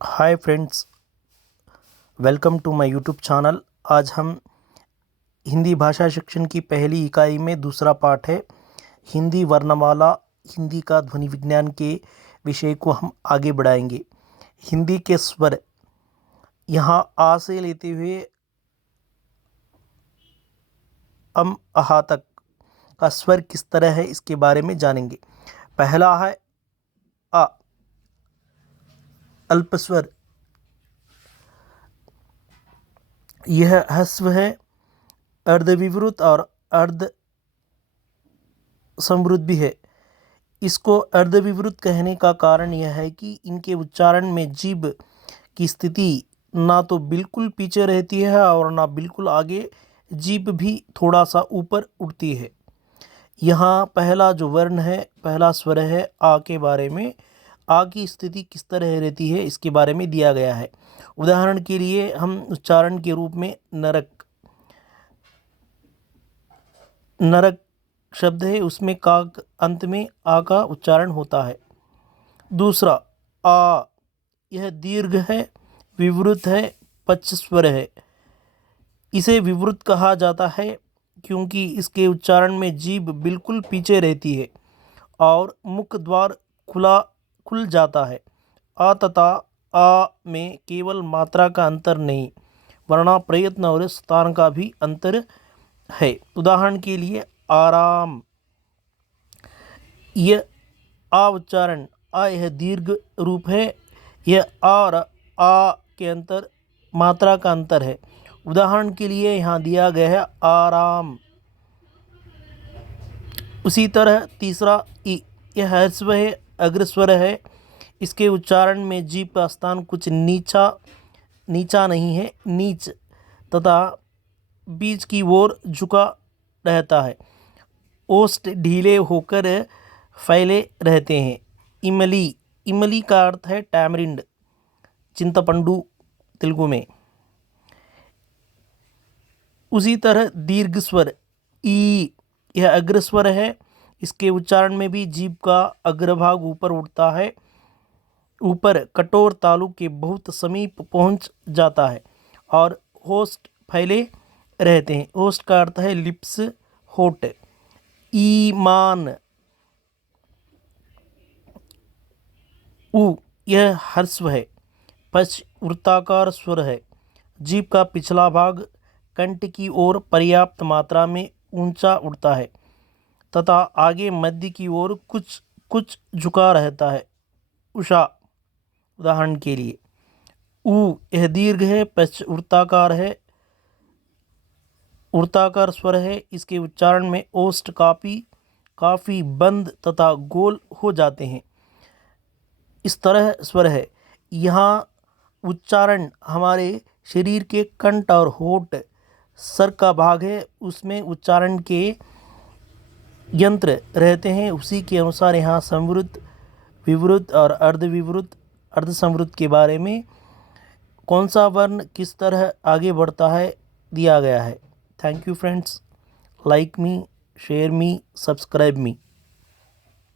Hi friends, welcome to my YouTube channel. आज हम हिंदी भाषा शिक्षण की पहली इकाई में दूसरा पाठ है हिंदी वर्णमाला, हिंदी का ध्वनि विज्ञान के विषय को हम आगे बढ़ाएंगे। हिंदी के स्वर, यहाँ आ से लेते हुए अहा तक का स्वर किस तरह है इसके बारे में जानेंगे। पहला है अ, अल्प स्वर। यह ह्रस्व है, अर्धविवृत और अर्ध समृद्ध भी है। इसको अर्धविवृत कहने का कारण यह है कि इनके उच्चारण में जीभ की स्थिति ना तो बिल्कुल पीछे रहती है और ना बिल्कुल आगे, जीभ भी थोड़ा सा ऊपर उठती है। यहाँ पहला जो वर्ण है, पहला स्वर है आ के बारे में, आ की स्थिति किस तरह रहती है इसके बारे में दिया गया है। उदाहरण के लिए हम उच्चारण के रूप में नरक, नरक शब्द है, उसमें का अंत में आ का उच्चारण होता है। दूसरा आ, यह दीर्घ है, विवृत है, पच्च स्वर है। इसे विवृत कहा जाता है क्योंकि इसके उच्चारण में जीभ बिल्कुल पीछे रहती है और मुख द्वार खुल जाता है। आ तथा आ में केवल मात्रा का अंतर नहीं, वरना प्रयत्न और स्थान का भी अंतर है। उदाहरण के लिए आराम, यह आ उच्चारण आ यह दीर्घ रूप है, यह आ और आ के अंतर मात्रा का अंतर है। उदाहरण के लिए यहाँ दिया गया है आराम। उसी तरह तीसरा ई, यह ह्रस्व है, अग्रस्वर है। इसके उच्चारण में जीभ का स्थान कुछ नीचा नहीं है, नीच तथा बीच की ओर झुका रहता है। ओष्ठ ढीले होकर फैले रहते हैं। इमली, इमली का अर्थ है टैमरिंड, चिंतपंडू तेलुगु में। उसी तरह दीर्घ स्वर ई, यह अग्रस्वर है। इसके उच्चारण में भी जीभ का अग्रभाग ऊपर उठता है, ऊपर कठोर तालु के बहुत समीप पहुंच जाता है और होस्ट फैले रहते हैं। होस्ट का अर्थ है लिप्स, होठ। ईमान, उ, यह ह्रस्व है, पश्च वृत्ताकार स्वर है। जीभ का पिछला भाग कंठ की ओर पर्याप्त मात्रा में ऊंचा उठता है तथा आगे मध्य की ओर कुछ कुछ झुका रहता है। उषा, उदाहरण के लिए उ, यह दीर्घ है, पश्च वृत्ताकार स्वर है। इसके उच्चारण में ओष्ठ काफी बंद तथा गोल हो जाते हैं। इस तरह स्वर है। यहाँ उच्चारण हमारे शरीर के कंठ और होठ, सर का भाग है, उसमें उच्चारण के यंत्र रहते हैं। उसी के अनुसार यहाँ समृद्ध, विवृत और अर्धविवृत, अर्धसमृद्ध के बारे में कौन सा वर्ण किस तरह आगे बढ़ता है दिया गया है। Thank you friends, like me, share me, subscribe me.